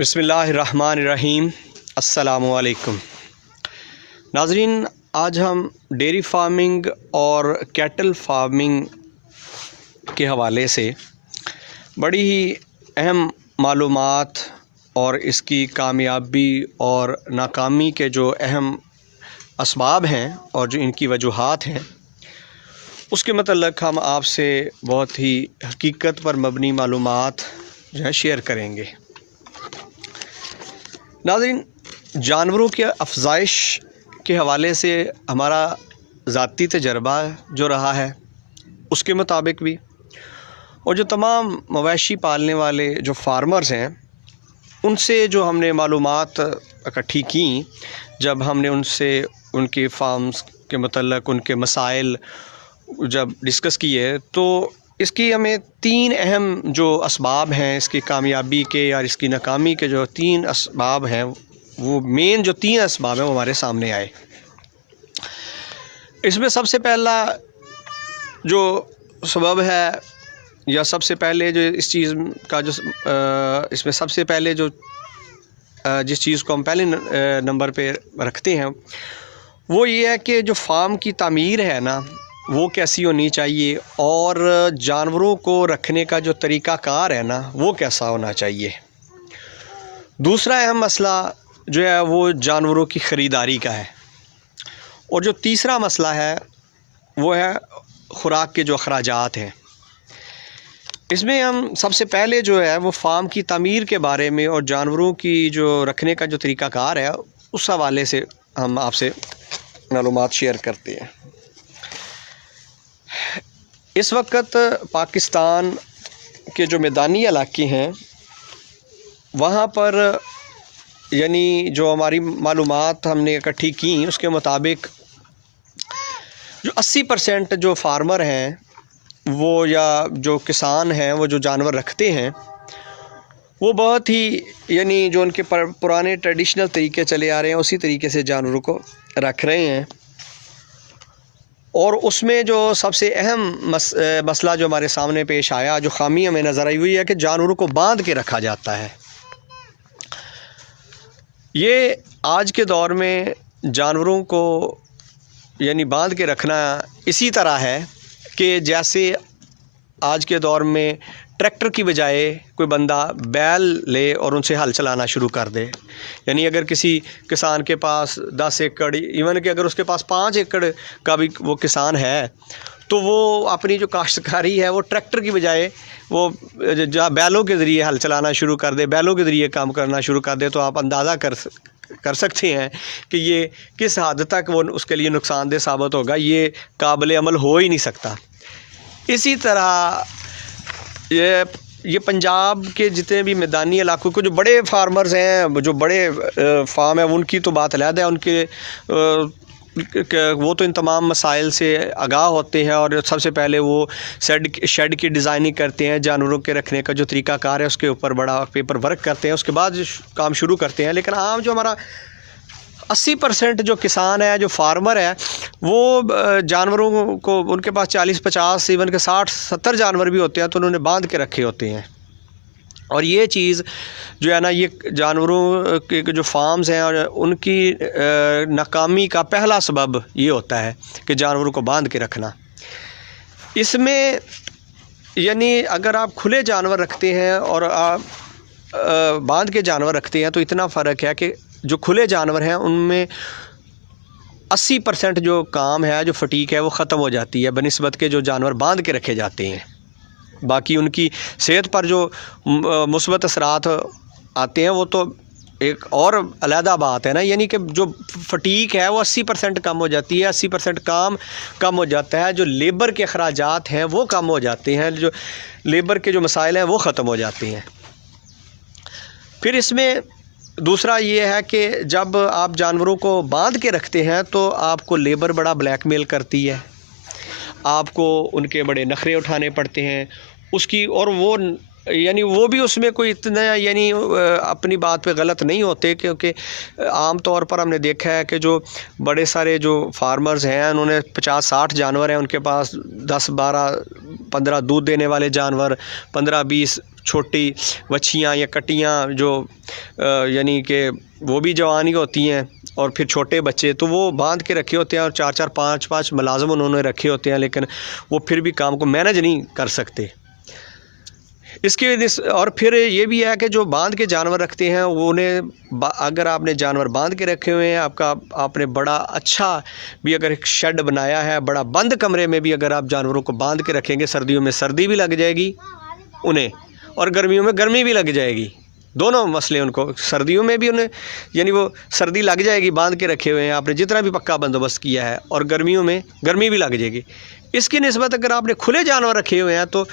बिस्मिल्लाहिर्रहमानिर्रहीम। अस्सलामुअलैकुम नाज़रीन, आज हम डेयरी फार्मिंग और कैटल फार्मिंग के हवाले से बड़ी ही अहम मालूमात और इसकी कामयाबी और नाकामी के जो अहम असबाब हैं और जो इनकी वजूहात हैं उसके मतलब हम आपसे बहुत ही हकीकत पर मबनी मालूमात जो है शेयर करेंगे। नाज़रीन, जानवरों के अफज़ाइश के हवाले से हमारा ज़ाती तजर्बा जो रहा है उसके मुताबिक भी, और जो तमाम मवेशी पालने वाले जो फार्मर्स हैं उनसे जो हमने मालूमात इकट्ठी की, जब हमने उनसे उनके फार्म्स के मतलब उनके मसाइल जब डिस्कस किए, तो इसकी हमें तीन अहम जो असबाब हैं इसकी कामयाबी के या इसकी नाकामी के, जो तीन असबाब हैं, वो मेन जो तीन असबाब हैं वो हमारे सामने आए। इसमें सबसे पहला जो सबब है या सबसे पहले जो इस चीज़ का जो इसमें सबसे पहले जो जिस चीज़ को हम पहले नंबर पे रखते हैं वो ये है कि जो फार्म की तामीर है ना वो कैसी होनी चाहिए, और जानवरों को रखने का जो तरीक़ाकार है ना वो कैसा होना चाहिए। दूसरा अहम मसला जो है वो जानवरों की ख़रीदारी का है, और जो तीसरा मसला है वो है ख़ुराक के जो अखराजात हैं। इसमें हम सबसे पहले जो है वो फार्म की तामीर के बारे में और जानवरों की जो रखने का जो तरीक़ाकार है उस हवाले से हम आपसे मालूमात शेयर करते हैं। इस वक्त पाकिस्तान के जो मैदानी इलाके हैं वहाँ पर यानी जो हमारी मालूमात हमने इकट्ठी की उसके मुताबिक जो 80% जो फार्मर हैं वो या जो किसान हैं वो जो जानवर रखते हैं वो बहुत ही यानी जो उनके पुराने ट्रेडिशनल तरीके चले आ रहे हैं उसी तरीके से जानवरों को रख रहे हैं। और उसमें जो सबसे अहम मसला जो हमारे सामने पेश आया, जो ख़ामी हमें नज़र आई हुई है कि जानवरों को बांध के रखा जाता है। ये आज के दौर में जानवरों को यानी बांध के रखना इसी तरह है कि जैसे आज के दौर में ट्रैक्टर की बजाय कोई बंदा बैल ले और उनसे हल चलाना शुरू कर दे। यानी अगर किसी किसान के पास 10 एकड़, इवन कि अगर उसके पास 5 एकड़ का भी वो किसान है, तो वो अपनी जो काश्तकारी है वो ट्रैक्टर की बजाय वो जहाँ बैलों के ज़रिए हल चलाना शुरू कर दे, बैलों के ज़रिए काम करना शुरू कर दे, तो आप अंदाज़ा कर सकते हैं कि ये किस हद तक वो उसके लिए नुकसानदेह साबित होगा। ये काबिल अमल हो ही नहीं सकता। इसी तरह ये पंजाब के जितने भी मैदानी इलाकों के जो बड़े फार्मर्स हैं, जो बड़े फार्म हैं, उनकी तो बात अलग है। उनके वो तो इन तमाम मसाइल से आगाह होते हैं और सबसे पहले वो शेड की डिज़ाइनिंग करते हैं, जानवरों के रखने का जो तरीक़ाकार है उसके ऊपर बड़ा पेपर वर्क करते हैं, उसके बाद काम शुरू करते हैं। लेकिन आम जो हमारा 80% जो किसान है, जो फार्मर है, वो जानवरों को उनके पास 40-50 इवन के 60-70 जानवर भी होते हैं, तो उन्होंने बांध के रखे होते हैं। और ये चीज़ जो है ना, ये जानवरों के जो फार्म्स हैं और उनकी नाकामी का पहला सबब ये होता है कि जानवरों को बांध के रखना। इसमें यानी अगर आप खुले जानवर रखते हैं और आप बांध के जानवर रखते हैं तो इतना फ़र्क है कि जो खुले जानवर हैं उनमें 80% जो काम है, जो फटीक है, वो ख़त्म हो जाती है बनिस्बत के जो जानवर बांध के रखे जाते हैं। बाकी उनकी सेहत पर जो मुस्बत असरात आते हैं वो तो एक और अलहदा बात है ना। यानी कि जो फटीक है वो 80% कम हो जाती है, 80% काम कम हो जाता है, जो लेबर के अखराजात हैं वो कम हो जाते हैं, जो लेबर के जो मसाइल हैं वो ख़त्म हो जाते हैं। फिर इसमें दूसरा ये है कि जब आप जानवरों को बांध के रखते हैं तो आपको लेबर बड़ा ब्लैकमेल करती है, आपको उनके बड़े नखरे उठाने पड़ते हैं उसकी, और वो यानी वो भी उसमें कोई इतना यानी अपनी बात पे गलत नहीं होते, क्योंकि आम तौर पर हमने देखा है कि जो बड़े सारे जो फार्मर्स हैं उन्होंने 50-60 जानवर हैं, उनके पास 10-12-15 दूध देने वाले जानवर, 15-20 छोटी वछियाँ या कटियाँ जो यानी कि वो भी जवान ही होती हैं, और फिर छोटे बच्चे, तो वो बांध के रखे होते हैं और 4-4 5-5 मुलाज़िम उन्होंने रखे होते हैं, लेकिन वो फिर भी काम को मैनेज नहीं कर सकते। इसकी वजह से और फिर ये भी है कि जो बांध के जानवर रखते हैं वो उन्हें अगर आपने जानवर बांध के रखे हुए हैं, आपने बड़ा अच्छा भी अगर एक शेड बनाया है, बड़ा बंद कमरे में भी अगर आप जानवरों को बांध के रखेंगे, सर्दियों में सर्दी भी लग जाएगी उन्हें और गर्मियों में गर्मी भी लग जाएगी। दोनों मसले उनको, सर्दियों में भी उन्हें यानी वो सर्दी लग जाएगी, बांध के रखे हुए हैं आपने जितना भी पक्का बंदोबस्त किया है, और गर्मियों में गर्मी भी लग जाएगी। इसकी निस्बत अगर आपने खुले जानवर रखे हुए हैं तो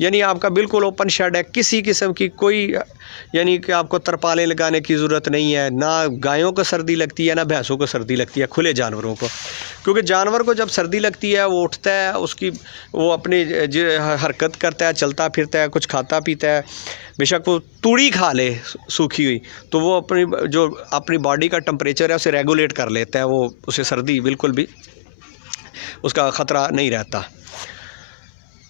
यानी आपका बिल्कुल ओपन शेड है, किसी किस्म की कोई यानी कि आपको तरपालें लगाने की ज़रूरत नहीं है, ना गायों को सर्दी लगती है ना भैंसों को सर्दी लगती है खुले जानवरों को। क्योंकि जानवर को जब सर्दी लगती है वो उठता है, उसकी वो अपनी हरकत करता है, चलता फिरता है, कुछ खाता पीता है, बेशक वो तूड़ी खा ले सूखी हुई तो वो अपनी बॉडी का टेम्परेचर है उसे रेगुलेट कर लेता है, वो उसे सर्दी बिल्कुल भी उसका ख़तरा नहीं रहता।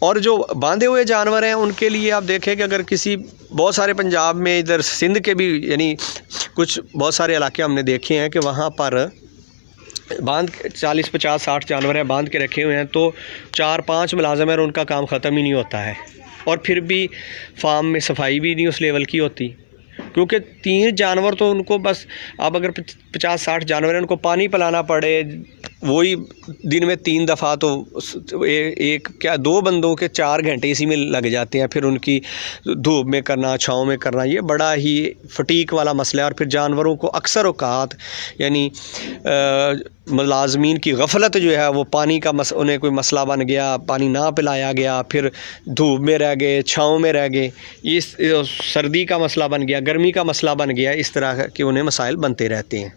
और जो बांधे हुए जानवर हैं उनके लिए आप देखें कि अगर किसी बहुत सारे पंजाब में, इधर सिंध के भी यानी कुछ बहुत सारे इलाके हमने देखे हैं कि वहाँ पर बांध 40 50 60 जानवर हैं बांध के रखे हुए हैं, तो 4-5 मुलाज़िम हैं और उनका काम ख़त्म ही नहीं होता है, और फिर भी फार्म में सफाई भी नहीं उस लेवल की होती। क्योंकि 3 जानवर तो उनको बस, अब अगर 50-60 जानवर हैं उनको पानी पिलाना पड़े, वही दिन में 3 दफ़ा, तो एक क्या 2 बंदों के 4 घंटे इसी में लग जाते हैं। फिर उनकी धूप में करना, छाँव में करना, ये बड़ा ही फटीक वाला मसला है। और फिर जानवरों को अक्सर औक़ात यानी मुलाज़मीन की गफलत जो है, वो पानी का उन्हें कोई मसला बन गया, पानी ना पिलाया गया, फिर धूप में रह गए, छाँव में रह गए, इस सर्दी का मसला बन गया, गर्मी का मसला बन गया, इस तरह के उन्हें मसाइल बनते रहते हैं।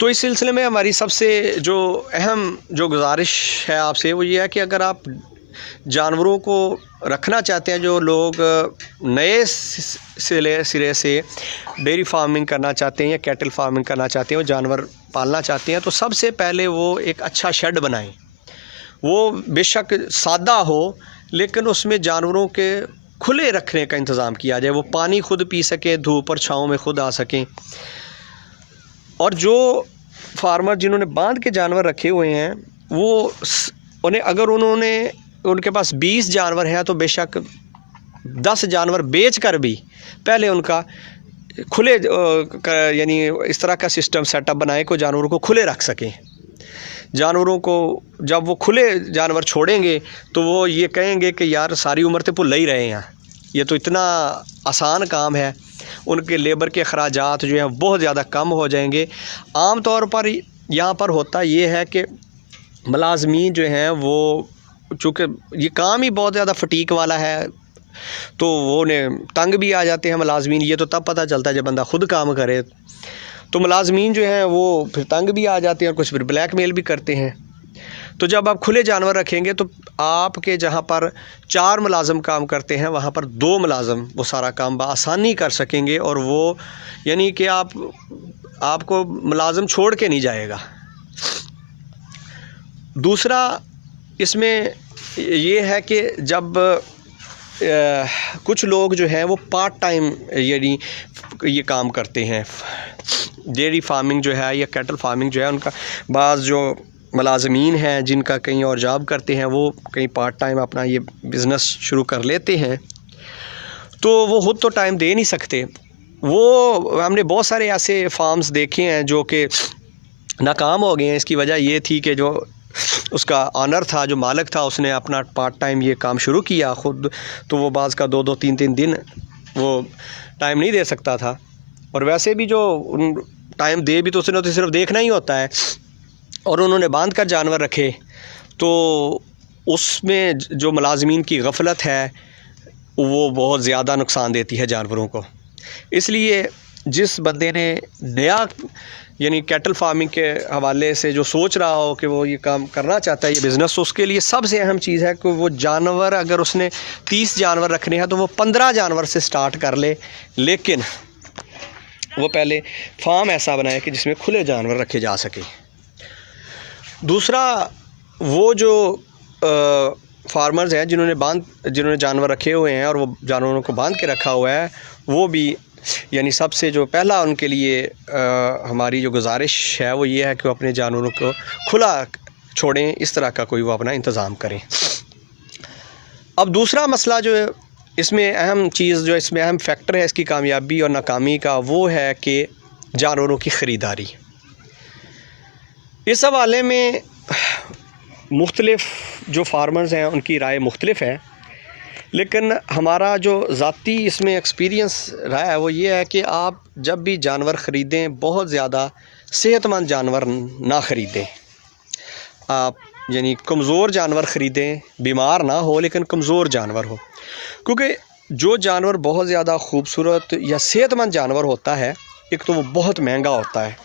तो इस सिलसिले में हमारी सबसे जो अहम जो गुजारिश है आपसे वो ये है कि अगर आप जानवरों को रखना चाहते हैं, जो लोग नए सिरे से डेयरी फार्मिंग करना चाहते हैं या कैटल फार्मिंग करना चाहते हैं, वो जानवर पालना चाहते हैं, तो सबसे पहले वो एक अच्छा शेड बनाएं। वो बेशक सादा हो लेकिन उसमें जानवरों के खुले रखने का इंतज़ाम किया जाए, वो पानी खुद पी सकें, धूप और छाँव में खुद आ सकें। और जो फार्मर जिन्होंने बांध के जानवर रखे हुए हैं वो उन्हें अगर उनके पास 20 जानवर हैं तो बेशक 10 जानवर बेच कर भी पहले उनका खुले यानी इस तरह का सिस्टम सेटअप बनाए को जानवरों को खुले रख सकें। जानवरों को जब वो खुले जानवर छोड़ेंगे तो वो ये कहेंगे कि यार सारी उम्र तो भुल ही रहे हैं, ये तो इतना आसान काम है, उनके लेबर के अखराजात जो हैं बहुत ज़्यादा कम हो जाएंगे। आम तौर पर यहाँ पर होता ये है कि मुलाज़मीन जो हैं वो चूँकि ये काम ही बहुत ज़्यादा फटीक वाला है तो वो उन्हें तंग भी आ जाते हैं मुलाज़मीन। ये तो तब पता चलता है जब बंदा खुद काम करे, तो मुलाज़मीन जो हैं वो फिर तंग भी आ जाते हैं और कुछ फिर ब्लैकमेल भी करते हैं। तो जब आप खुले जानवर रखेंगे तो आपके जहाँ पर 4 मुलाज़िम काम करते हैं वहाँ पर 2 मुलाज़िम वो सारा काम बआसानी कर सकेंगे, और वो यानी कि आपको मुलाज़िम छोड़ के नहीं जाएगा। दूसरा इसमें ये है कि जब कुछ लोग जो हैं वो पार्ट टाइम यानी ये काम करते हैं, डेयरी फार्मिंग जो है या कैटल फार्मिंग जो है, उनका बाज़ जो मुलाज़मीन हैं जिनका कहीं और जॉब करते हैं वो कहीं पार्ट टाइम अपना ये बिज़नेस शुरू कर लेते हैं, तो वो खुद तो टाइम दे नहीं सकते। वो हमने बहुत सारे ऐसे फार्म्स देखे हैं जो कि नाकाम हो गए हैं। इसकी वजह ये थी कि जो उसका ऑनर था, जो मालिक था, उसने अपना पार्ट टाइम ये काम शुरू किया खुद, तो वो बाज़ का 2-2 3-3 दिन वो टाइम नहीं दे सकता था, और वैसे भी जो टाइम दे भी तो उसने तो सिर्फ देखना ही होता है। और उन्होंने बांध कर जानवर रखे तो उसमें जो मुलाज़मीन की गफलत है वो बहुत ज़्यादा नुकसान देती है जानवरों को। इसलिए जिस बंदे ने नया यानी कैटल फार्मिंग के हवाले से जो सोच रहा हो कि वो ये काम करना चाहता है, ये बिज़नेस, तो उसके लिए सबसे अहम चीज़ है कि वो जानवर, अगर उसने 30 जानवर रखने हैं तो वो 15 जानवर से स्टार्ट कर ले, लेकिन वो पहले फार्म ऐसा बनाए कि जिसमें खुले जानवर रखे जा सके। दूसरा, वो जो फार्मर्स हैं जिन्होंने जानवर रखे हुए हैं और वो जानवरों को बांध के रखा हुआ है, वो भी यानी सबसे जो पहला उनके लिए हमारी जो गुजारिश है वो ये है कि वो अपने जानवरों को खुला छोड़ें, इस तरह का कोई वो अपना इंतज़ाम करें। अब दूसरा मसला जो इसमें अहम चीज़, जो इसमें अहम फैक्टर है इसकी कामयाबी और नाकामी का, वो है कि जानवरों की ख़रीदारी। इस हवाले में मुख्तलिफ़ जो फार्मर्स हैं उनकी राय मुख्तलिफ है, लेकिन हमारा जो ज़ाती इसमें एक्सपीरियंस रहा है वो ये है कि आप जब भी जानवर ख़रीदें, बहुत ज़्यादा सेहतमंद जानवर ना ख़रीदें। आप यानी कमज़ोर जानवर ख़रीदें, बीमार ना हो लेकिन कमज़ोर जानवर हो, क्योंकि जो जानवर बहुत ज़्यादा खूबसूरत या सेहतमंद जानवर होता है, एक तो वो बहुत महंगा होता है,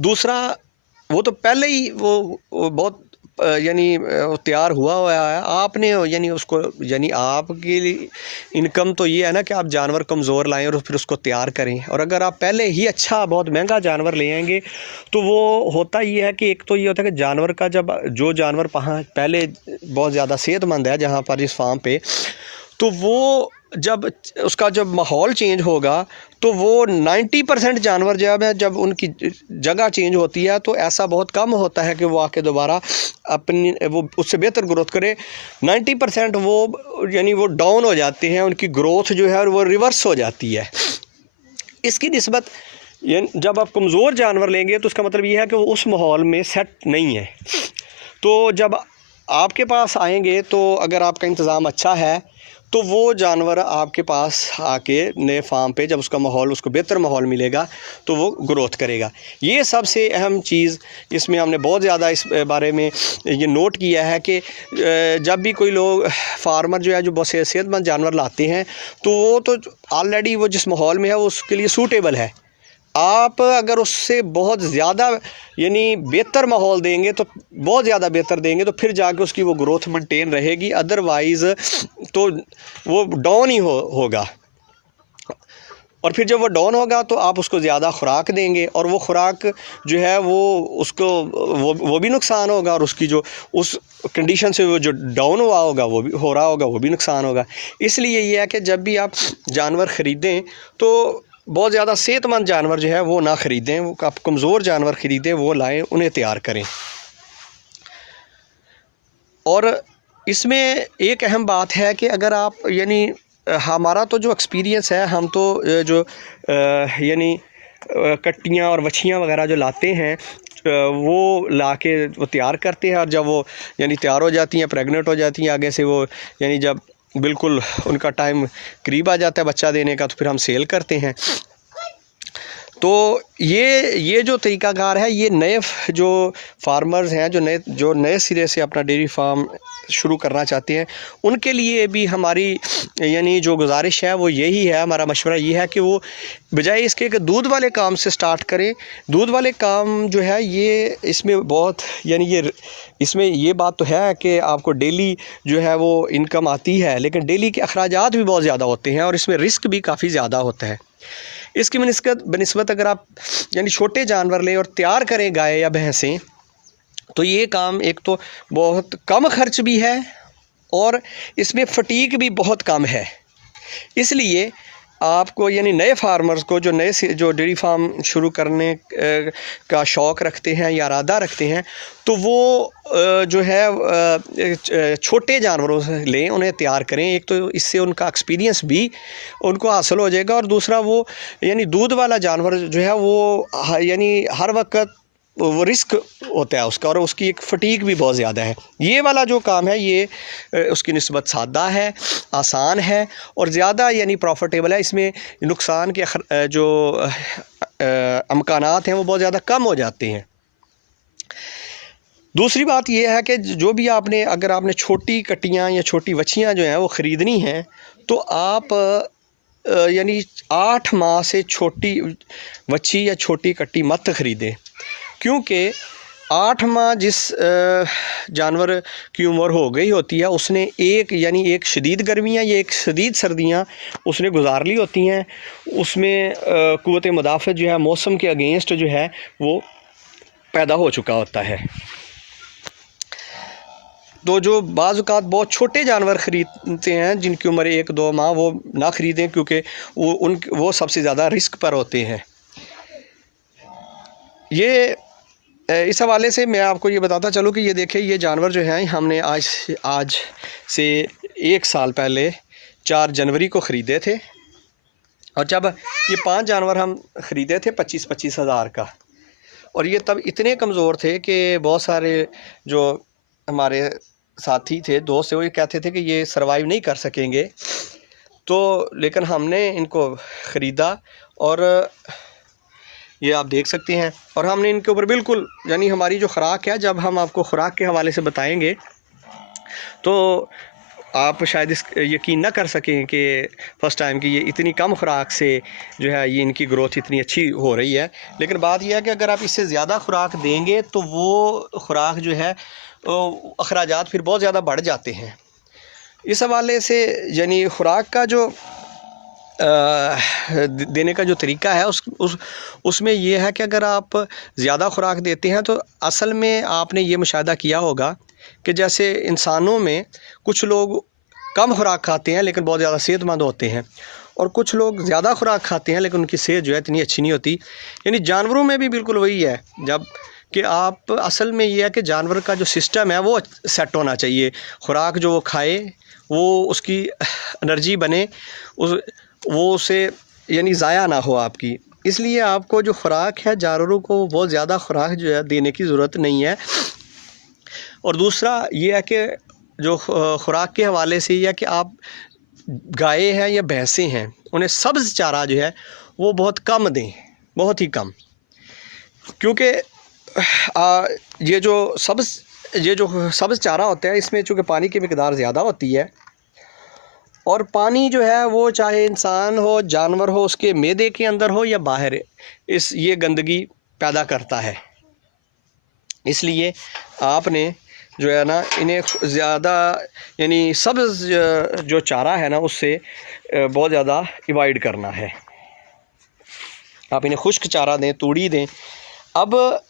दूसरा वो तो पहले ही वो बहुत यानी तैयार हुआ है। आपने यानी उसको यानी आपके लिए इनकम तो ये है ना कि आप जानवर कमज़ोर लाएं और फिर उसको तैयार करें। और अगर आप पहले ही अच्छा बहुत महंगा जानवर ले आएंगे तो वो होता ये है कि एक तो ये होता है कि जानवर का जो जानवर पहले बहुत ज़्यादा सेहतमंद है जहाँ पर जिस फार्म पे, तो वो जब उसका माहौल चेंज होगा तो वो 90% जानवर जब उनकी जगह चेंज होती है तो ऐसा बहुत कम होता है कि वो आके दोबारा अपनी वो उससे बेहतर ग्रोथ करे। 90% वो यानी वो डाउन हो जाते हैं, उनकी ग्रोथ जो है वो रिवर्स हो जाती है। इसकी निस्बत जब आप कमज़ोर जानवर लेंगे तो उसका मतलब ये है कि वो उस माहौल में सेट नहीं है। तो जब आपके पास आएंगे तो अगर आपका इंतज़ाम अच्छा है तो वो जानवर आपके पास आके नए फार्म पे जब उसको बेहतर माहौल मिलेगा तो वो ग्रोथ करेगा। ये सबसे अहम चीज़ इसमें हमने बहुत ज़्यादा इस बारे में ये नोट किया है कि जब भी कोई लोग फार्मर जो है जो बहुत सेहतमंद जानवर लाते हैं तो वो तो ऑलरेडी वो जिस माहौल में है वो उसके लिए सूटेबल है। आप अगर उससे बहुत ज़्यादा यानी बेहतर माहौल देंगे तो बहुत ज़्यादा बेहतर देंगे तो फिर जाके उसकी वो ग्रोथ मेंटेन रहेगी, अदरवाइज़ तो वो डाउन ही होगा। और फिर जब वो डाउन होगा तो आप उसको ज़्यादा खुराक देंगे और वो खुराक जो है वो उसको वो भी नुकसान होगा, और उसकी जो उस कंडीशन से वो जो डाउन हुआ होगा वो भी हो रहा होगा, वो भी नुकसान होगा। इसलिए ये है कि जब भी आप जानवर ख़रीदें तो बहुत ज़्यादा सेहतमंद जानवर जो है वो ना ख़रीदें, वो आप कमज़ोर जानवर ख़रीदें, वो लाएं, उन्हें तैयार करें। और इसमें एक अहम बात है कि अगर आप यानी हमारा तो जो एक्सपीरियंस है, हम तो जो यानी कट्टियाँ और वछियाँ वगैरह जो लाते हैं वो ला के वो तैयार करते हैं, और जब वो यानी तैयार हो जाती हैं, प्रेग्नेंट हो जाती हैं आगे से, वो यानी जब बिल्कुल उनका टाइम करीब आ जाता है बच्चा देने का तो फिर हम सेल करते हैं। तो ये जो तरीक़ाकार है, ये नए जो फार्मर्स हैं जो नए सिरे से अपना डेयरी फार्म शुरू करना चाहते हैं, उनके लिए भी हमारी यानी जो गुजारिश है वो यही है, हमारा मशवरा ये है कि वो बजाय इसके कि दूध वाले काम से स्टार्ट करें। दूध वाले काम जो है ये इसमें बहुत यानी इसमें ये बात तो है कि आपको डेली जो है वो इनकम आती है, लेकिन डेली के अखराजात भी बहुत ज़्यादा होते हैं और इसमें रिस्क भी काफ़ी ज़्यादा होता है। इसकी बनिस्बत अगर आप यानी छोटे जानवर लें और तैयार करें गाय या भैंसें, तो ये काम एक तो बहुत कम खर्च भी है और इसमें फटीक भी बहुत कम है। इसलिए आपको यानी नए फार्मर्स को जो डेयरी फार्म शुरू करने का शौक़ रखते हैं या इरादा रखते हैं, तो वो जो है छोटे जानवरों से लें, उन्हें तैयार करें। एक तो इससे उनका एक्सपीरियंस भी उनको हासिल हो जाएगा और दूसरा वो यानी दूध वाला जानवर जो है वो यानी हर वक्त वो रिस्क होता है उसका और उसकी एक फटीक भी बहुत ज़्यादा है। ये वाला जो काम है ये उसकी निस्बत सादा है, आसान है और ज़्यादा यानी प्रॉफिटेबल है। इसमें नुकसान के जो अमकानात हैं वो बहुत ज़्यादा कम हो जाते हैं। दूसरी बात यह है कि जो भी अगर आपने छोटी कट्टियाँ या छोटी वछियाँ जो हैं वो ख़रीदनी हैं, तो आप यानी 8 माह से छोटी वछी या छोटी कट्टी मत ख़रीदें, क्योंकि 8 माह जिस जानवर की उम्र हो गई होती है उसने एक शदीद गर्मियाँ या एक शदीद सर्दियाँ उसने गुजार ली होती हैं। उसमें क़ुव्वत मुदाफ़त जो है मौसम के अगेंस्ट जो है वो पैदा हो चुका होता है। तो जो बाज़ औक़ात बहुत छोटे जानवर ख़रीदते हैं जिनकी उम्र 1-2 माह, वो ना ख़रीदें क्योंकि वो सबसे ज़्यादा रिस्क पर होते हैं। ये इस हवाले से मैं आपको ये बताता चलूँ कि ये देखिए, ये जानवर जो हैं हमने आज से 1 साल पहले 4 जनवरी को ख़रीदे थे, और जब ये 5 जानवर हम ख़रीदे थे 25-25 हज़ार का, और ये तब इतने कमज़ोर थे कि बहुत सारे जो हमारे साथी थे, दोस्त थे, वो ये कहते थे कि ये सर्वाइव नहीं कर सकेंगे। तो लेकिन हमने इनको ख़रीदा और ये आप देख सकते हैं, और हमने इनके ऊपर बिल्कुल यानी हमारी जो ख़ुराक है, जब हम आपको ख़ुराक के हवाले से बताएंगे तो आप शायद इस यकीन ना कर सकें कि फ़र्स्ट टाइम कि ये इतनी कम ख़ुराक से जो है ये इनकी ग्रोथ इतनी अच्छी हो रही है। लेकिन बात यह है कि अगर आप इससे ज़्यादा ख़ुराक देंगे तो वो ख़ुराक जो है अखराजात फिर बहुत ज़्यादा बढ़ जाते हैं। इस हवाले से यानी ख़ुराक का जो देने का जो तरीका है उसमें यह है कि अगर आप ज़्यादा ख़ुराक देते हैं तो असल में आपने ये मुशाहिदा किया होगा कि जैसे इंसानों में कुछ लोग कम ख़ुराक खाते हैं लेकिन बहुत ज़्यादा सेहतमंद होते हैं, और कुछ लोग ज़्यादा ख़ुराक खाते हैं लेकिन उनकी सेहत जो है इतनी अच्छी नहीं होती। यानी जानवरों में भी बिल्कुल वही है, जब कि आप असल में ये है कि जानवर का जो सिस्टम है वो सेट होना चाहिए। ख़ुराक जो वो खाए वो उसकी एनर्जी बने, वो उसे यानी ज़ाया ना हो आपकी। इसलिए आपको जो ख़ुराक है जानवरों को बहुत ज़्यादा ख़ुराक जो है देने की ज़रूरत नहीं है। और दूसरा ये है कि जो ख़ुराक के हवाले से ये है कि आप गाय हैं या भैंसें हैं, उन्हें सब्ज़ चारा जो है वो बहुत कम दें, बहुत ही कम, क्योंकि ये जो सब्ज़ चारा होता है इसमें चूँकि पानी की मिक़दार ज़्यादा होती है, और पानी जो है वो चाहे इंसान हो जानवर हो उसके मैदे के अंदर हो या बाहर, ये गंदगी पैदा करता है। इसलिए आपने जो है ना इन्हें ज़्यादा यानी सब्ज़ जो चारा है ना उससे बहुत ज़्यादा अवॉइड करना है। आप इन्हें खुश्क चारा दें, तूड़ी दें। अब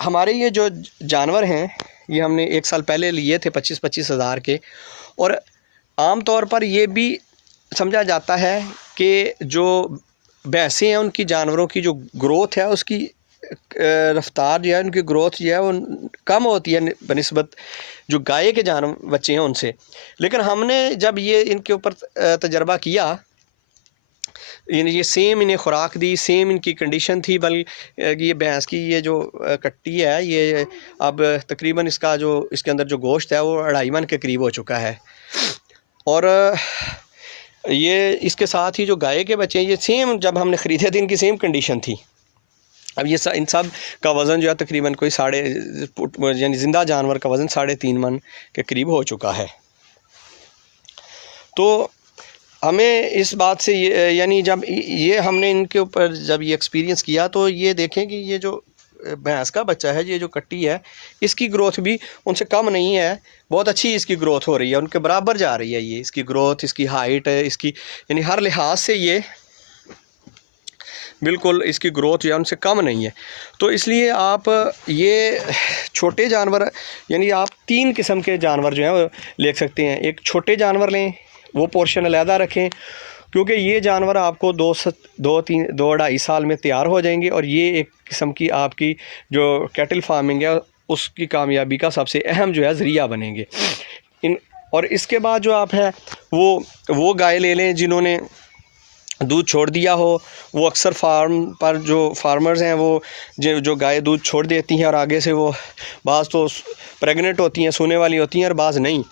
हमारे ये जो जानवर हैं ये हमने 1 साल पहले लिए थे 25-25 हज़ार के, और आम तौर पर ये भी समझा जाता है कि जो भैंसें हैं उनकी जानवरों की जो ग्रोथ है उसकी रफ्तार जो है उनकी ग्रोथ जो है वो कम होती है बनिस्बत जो गाय के बच्चे हैं उनसे। लेकिन हमने जब ये इनके ऊपर तजर्बा किया, ये सेम इन्हें ख़ुराक दी, सेम इनकी कंडीशन थी, बल्कि ये भैंस की ये जो कट्टी है ये अब तकरीबन इसके अंदर जो गोश्त है वो 2.5 मन के करीब हो चुका है, और ये इसके साथ ही जो गाय के बच्चे हैं ये सेम जब हमने ख़रीदे थे इनकी सेम कंडीशन थी। अब ये इन सब का वज़न जो है तकरीबन कोई यानी ज़िंदा जानवर का वज़न 3.5 मन के करीब हो चुका है। तो हमें इस बात से यानी जब ये हमने इनके ऊपर जब ये एक्सपीरियंस किया तो ये देखें कि ये जो भैंस का बच्चा है, ये जो कट्टी है, इसकी ग्रोथ भी उनसे कम नहीं है, बहुत अच्छी इसकी ग्रोथ हो रही है, उनके बराबर जा रही है। ये इसकी ग्रोथ, इसकी हाइट, इसकी यानी हर लिहाज से ये बिल्कुल इसकी ग्रोथ जो है उनसे कम नहीं है। तो इसलिए आप ये छोटे जानवर यानी आप 3 किस्म के जानवर जो हैं वो ले सकते हैं। एक छोटे जानवर लें, वो पोर्शन अलहदा रखें, क्योंकि ये जानवर आपको 2-2.5 साल में तैयार हो जाएंगे, और ये एक किस्म की आपकी जो कैटल फार्मिंग है उसकी कामयाबी का सबसे अहम जो है ज़रिया बनेंगे। और इसके बाद जो आप है वो गाय ले लें जिन्होंने दूध छोड़ दिया हो। वो अक्सर फार्म पर जो फार्मर्स हैं वो जो गाय दूध छोड़ देती हैं और आगे से वो बाज़ तो प्रेग्नेंट होती हैं, सोने वाली होती हैं, और बाज़ नहीं,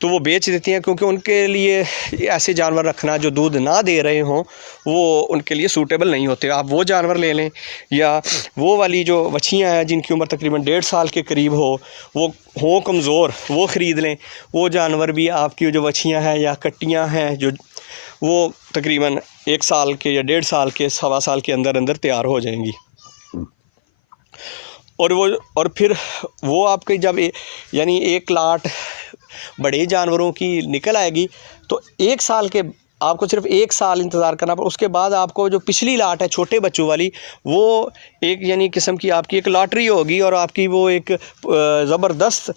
तो वो बेच देती हैं, क्योंकि उनके लिए ऐसे जानवर रखना जो दूध ना दे रहे हों वो उनके लिए सूटेबल नहीं होते। आप वो जानवर ले लें, या वो वाली जो बछियाँ हैं जिनकी उम्र तकरीबन 1.5 साल के करीब वो हो कमज़ोर, वो ख़रीद लें। वो जानवर भी आपकी जो बछियाँ हैं या कट्टियाँ हैं जो वो तकरीबन 1 साल के या 1.5 साल के, 1.25 साल के अंदर तैयार हो जाएंगी। और फिर वो आपके जब यानी 1 लाट बड़े जानवरों की निकल आएगी तो 1 साल के आपको सिर्फ 1 साल इंतज़ार करना पड़ा। उसके बाद आपको जो पिछली लाट है छोटे बच्चों वाली, वो एक यानी किस्म की आपकी एक लॉटरी होगी, और आपकी वो एक ज़बरदस्त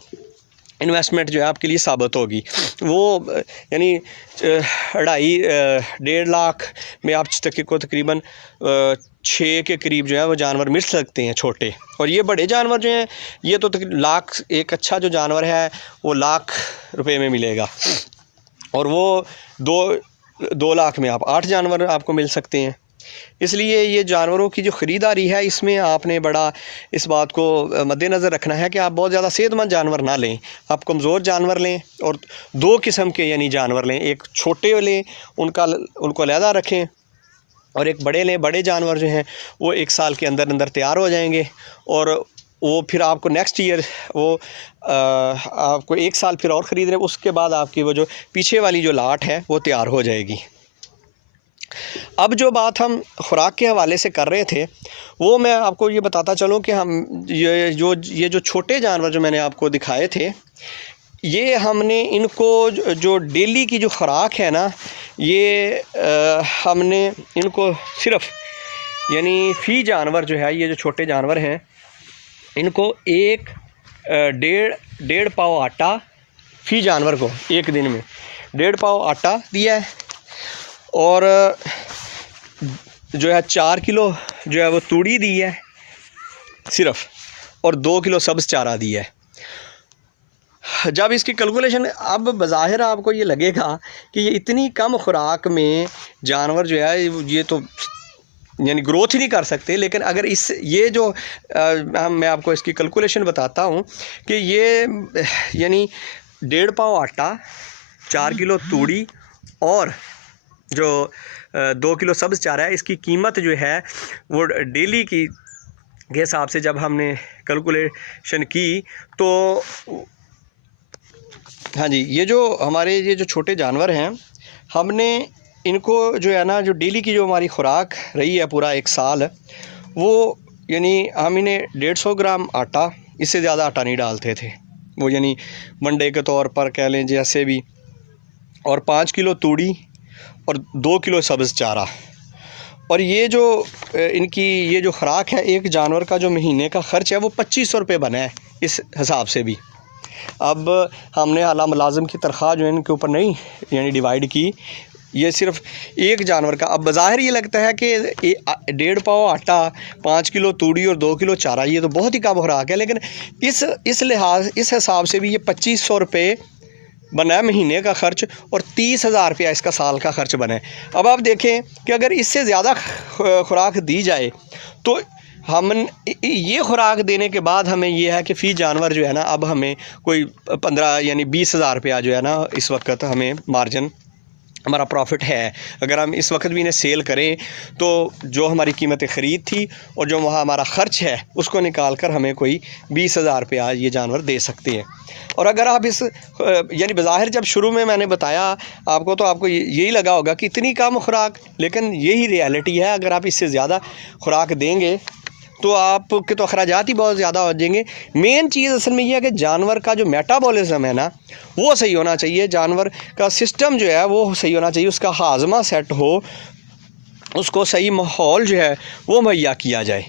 इन्वेस्टमेंट जो है आपके लिए साबित होगी। वो यानी 2.5-1.5 लाख में आप को तकरीबन 6 के करीब जो है वो जानवर मिल सकते हैं छोटे। और ये बड़े जानवर जो हैं ये तो लाख, एक अच्छा जो जानवर है वो लाख रुपए में मिलेगा, और वो 2 लाख में आप 8 जानवर आपको मिल सकते हैं। इसलिए ये जानवरों की जो ख़रीदारी है इसमें आपने बड़ा इस बात को मद्देनज़र रखना है कि आप बहुत ज़्यादा सेहतमंद जानवर ना लें, आप कमज़ोर जानवर लें, और 2 किस्म के यानी जानवर लें। एक छोटे लें, उनको अलहदा रखें, और एक बड़े लें। बड़े जानवर जो हैं वो 1 साल के अंदर अंदर तैयार हो जाएंगे, और वो फिर आपको नेक्स्ट ईयर वो आपको 1 साल फिर और ख़रीद रहे, उसके बाद आपकी वो जो पीछे वाली जो लाट है वो तैयार हो जाएगी। अब जो बात हम ख़ुराक के हवाले से कर रहे थे वो मैं आपको ये बताता चलूँ कि हम ये जो छोटे जानवर जो मैंने आपको दिखाए थे, ये हमने इनको जो डेली की जो ख़ुराक है ना, ये हमने इनको सिर्फ़ यानी फ़ी जानवर जो है, ये जो छोटे जानवर हैं इनको 1.5 पाव आटा फ़ी जानवर को एक दिन में 1.5 पाव आटा दिया है, और जो है 4 किलो जो है वो तूड़ी दी है सिर्फ़, और 2 किलो सब्ज़ चारा दिया है। जब इसकी कैलकुलेशन, अब बज़ाहिर आपको ये लगेगा कि ये इतनी कम खुराक में जानवर जो है ये तो यानी ग्रोथ ही नहीं कर सकते, लेकिन अगर ये जो मैं आपको इसकी कैलकुलेशन बताता हूँ कि ये यानी 1.5 पाव आटा, 4 किलो तूड़ी और जो 2 किलो सब्ज़ चारा है, इसकी कीमत जो है वो डेली की के हिसाब से जब हमने कैलकुलेशन की तो हाँ जी, ये जो हमारे ये जो छोटे जानवर हैं हमने इनको जो है ना, जो डेली की जो हमारी खुराक रही है पूरा 1 साल, वो यानी हम इन्हें 150 ग्राम आटा, इससे ज़्यादा आटा नहीं डालते थे वो, यानी वनडे के तौर पर कह लें जैसे भी, और 5 किलो तूड़ी और 2 किलो सब्ज़ चारा। और ये जो इनकी ये जो खुराक है, एक जानवर का जो महीने का ख़र्च है वो 2500 रुपये बना है इस हिसाब से भी। अब हमने आला मुलाजिम की तनख्वाह जो है इनके ऊपर नहीं यानी डिवाइड की, ये सिर्फ़ एक जानवर का। अब बज़ाहिर ये लगता है कि 1.5 पाव आटा, 5 किलो तूड़ी और 2 किलो चारा, ये तो बहुत ही कम खुराक है, लेकिन इस हिसाब से भी ये 2500 रुपये बना है महीने का ख़र्च, और 30,000 रुपया इसका साल का ख़र्च बना है। अब आप देखें कि अगर इससे ज़्यादा खुराक दी जाए तो हम ये खुराक देने के बाद हमें ये है कि फ़ी जानवर जो है ना, अब हमें कोई 15 यानी 20,000 रुपया जो है ना इस वक्त हमें मार्जिन हमारा प्रॉफिट है। अगर हम इस वक्त भी इन्हें सेल करें तो जो हमारी कीमत ख़रीद थी और जो वहाँ हमारा ख़र्च है उसको निकाल कर हमें कोई 20,000 रुपया ये जानवर दे सकते हैं। और अगर आप इस यानी बज़ाहिर जब शुरू में मैंने बताया आपको तो आपको यही लगा होगा कि इतनी कम खुराक, लेकिन यही रियलिटी है। अगर आप इससे ज़्यादा खुराक देंगे तो आपके तो अखराजात ही बहुत ज़्यादा हो जाएंगे। मेन चीज़ असल में यह है कि जानवर का जो मेटाबॉलिज्म है ना वो सही होना चाहिए, जानवर का सिस्टम जो है वो सही होना चाहिए, उसका हाजमा सेट हो, उसको सही माहौल जो है वो मुहैया किया जाए,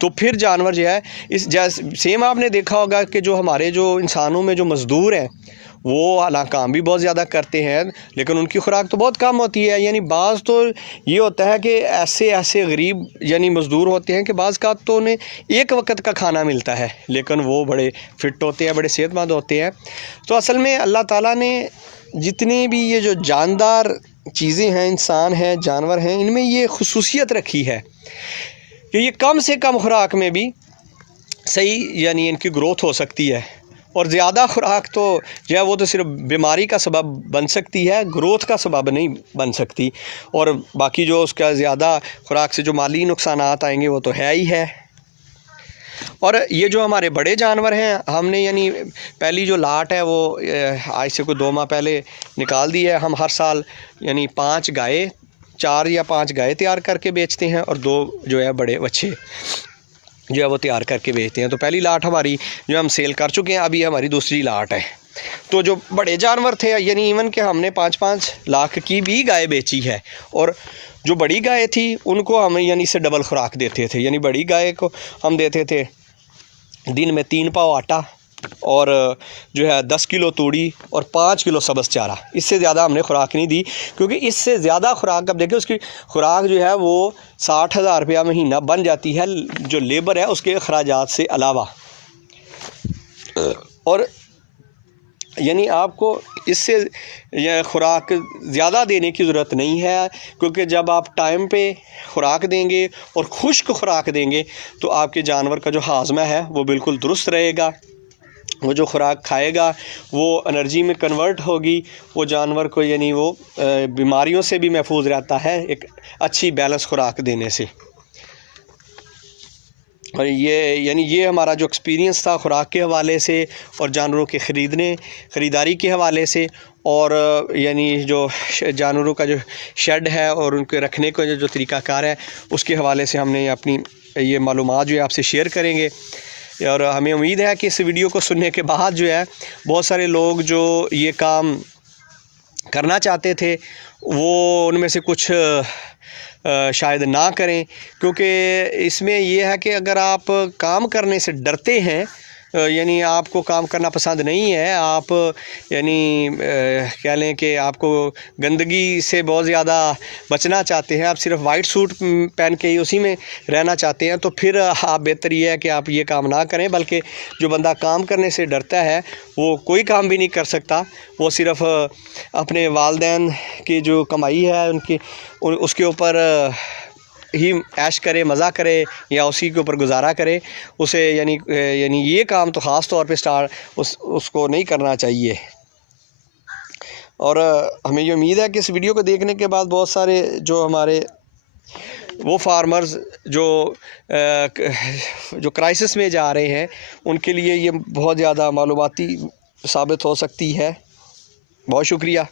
तो फिर जानवर जो है इस जैसे सेम आपने देखा होगा कि जो हमारे जो इंसानों में जो मज़दूर हैं वो हालांकि काम भी बहुत ज़्यादा करते हैं लेकिन उनकी खुराक तो बहुत कम होती है। यानी बाज़ तो ये होता है कि ऐसे गरीब यानी मज़दूर होते हैं कि बाज़ का तो उन्हें एक वक्त का खाना मिलता है लेकिन वो बड़े फ़िट होते हैं, बड़े सेहतमंद होते हैं। तो असल में अल्लाह ताला ने जितनी भी ये जो जानदार चीज़ें हैं, इंसान हैं, जानवर हैं, इनमें ये खुसूसियत रखी है कि ये कम से कम खुराक में भी सही यानी इनकी ग्रोथ हो सकती है। और ज़्यादा खुराक तो जो है वो तो सिर्फ बीमारी का सबब बन सकती है, ग्रोथ का सबब नहीं बन सकती। और बाकी जो उसका ज़्यादा खुराक से जो माली नुकसानात आएंगे वो तो है ही है। और ये जो हमारे बड़े जानवर हैं हमने यानी पहली जो लाट है वो आज से कोई 2 माह पहले निकाल दी है। हम हर साल यानी 5 गाय, 4 या 5 गाय तैयार करके बेचते हैं और 2 जो है बड़े बच्चे जो है वो तैयार करके बेचते हैं। तो पहली लाट हमारी जो हम सेल कर चुके हैं, अभी हमारी दूसरी लाट है। तो जो बड़े जानवर थे यानी इवन के हमने 5-5 लाख की भी गाय बेची है, और जो बड़ी गाय थी उनको हम यानी इससे डबल खुराक देते थे। यानी बड़ी गाय को हम देते थे दिन में 3 पाव आटा, और जो है 10 किलो तूड़ी और 5 किलो सब्ज़ चारा। इससे ज़्यादा हमने खुराक नहीं दी, क्योंकि इससे ज़्यादा खुराक अब देखें उसकी खुराक जो है वो 60,000 रुपया महीना बन जाती है, जो लेबर है उसके अखराजात से अलावा। और यानी आपको इससे खुराक ज़्यादा देने की ज़रूरत नहीं है, क्योंकि जब आप टाइम पे खुराक देंगे और खुश्क खुराक देंगे तो आपके जानवर का जो हाजमा है वो बिल्कुल दुरुस्त रहेगा। वो जो खुराक खाएगा वो एनर्जी में कन्वर्ट होगी, वो जानवर को यानी वो बीमारियों से भी महफूज रहता है एक अच्छी बैलेंस खुराक देने से। और ये हमारा जो एक्सपीरियंस था खुराक के हवाले से और जानवरों के ख़रीदारी के हवाले से, और यानी जो जानवरों का जो शेड है और उनके रखने का जो तरीक़ाकार है उसके हवाले से हमने अपनी ये मालूमात जो है आपसे शेयर करेंगे। और हमें उम्मीद है कि इस वीडियो को सुनने के बाद जो है बहुत सारे लोग जो ये काम करना चाहते थे वो उनमें से कुछ शायद ना करें, क्योंकि इसमें यह है कि अगर आप काम करने से डरते हैं, यानी आपको काम करना पसंद नहीं है, आप यानी कह लें कि आपको गंदगी से बहुत ज़्यादा बचना चाहते हैं, आप सिर्फ वाइट सूट पहन के ही उसी में रहना चाहते हैं, तो फिर आप बेहतर ये है कि आप ये काम ना करें। बल्कि जो बंदा काम करने से डरता है वो कोई काम भी नहीं कर सकता, वो सिर्फ अपने वालिदैन की जो कमाई है उसके ऊपर ही ऐश करे, मज़ा करे या उसी के ऊपर गुजारा करे। उसे यानी ये काम तो ख़ास तौर पे उसको नहीं करना चाहिए। और हमें ये उम्मीद है कि इस वीडियो को देखने के बाद बहुत सारे जो हमारे वो फार्मर्स जो क्राइसिस में जा रहे हैं उनके लिए ये बहुत ज़्यादा मालूमाती साबित हो सकती है। बहुत शुक्रिया।